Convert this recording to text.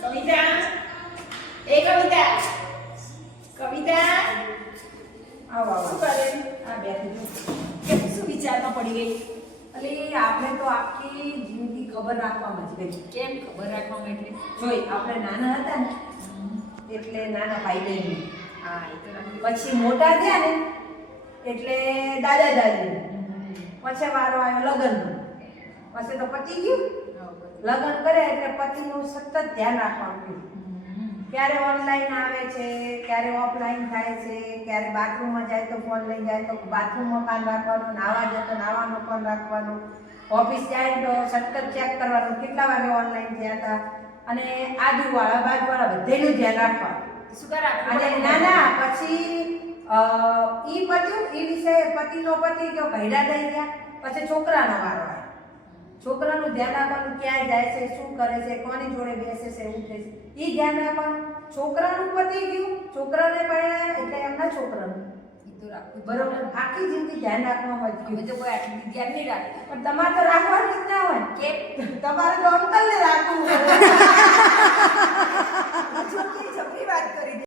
કવિતા? એ કવિતા? કવિતા? આવો આવો. શું કરે? આ બેઠી. કેમ શું વિચારમાં પડી ગઈ? અલી આપણે તો આખી જિંદગી ખબર રાખવામાં જ ગઈ. કેમ ખબર રાખવામાં એટલે? જોઈ આપણે નાના હતા ને એટલે નાના ભાઈ બહેન. હા એ તો પછી મોટા થયા ને એટલે દાદા દાદી. પછી વારો આવ્યો લગ્નનો. પછી તો પતી ગયું? લગ્ન કરે એટલે પતિનું સતત ધ્યાન રાખવાનું ક્યારે ઓનલાઈન આવે છે ક્યારે ઓફલાઈન થાય છે ક્યારે બાથરૂમમાં જાય તો ફોન લઈ જાય તો બાથરૂમમાં કાન રાખવાનું નાવા જાય તો નાવામાં ફોન રાખવાનું. ઓફિસ જાય તો સતત ચેક કરવાનું. કેટલા વાગે ઓનલાઈન થયા હતા? અને આજુવાળા બાજુવાળા બધેનું ધ્યાન રાખવાનું. શું કરા અને ના ના પછી ઈ પત્યું ઈ વિષય પતિનો પતિ ગયો ઘયડા થઈ ગયા. પછી છોકરાનો વારો આવ્યો. છોકરાનું ધ્યાન રાખવાનું ક્યાં જાય છે શું કરે છે કોની જોડે બેસે છે ઉઠે છે. એ ધ્યાન રાખવાનું. છોકરાનું પતિ ગયું છોકરાને પરણાયા એટલે એમના છોકરાનું. બરોબર? આખી જિંદગી ધ્યાન રાખવામાં અમે હોય તો. કોઈ આટલું ધ્યાન નહીં રાખતા. પણ તમારે તો રાખવાનું જ ના હોય. કે તમારે તો અંકલને રાખવું હોય.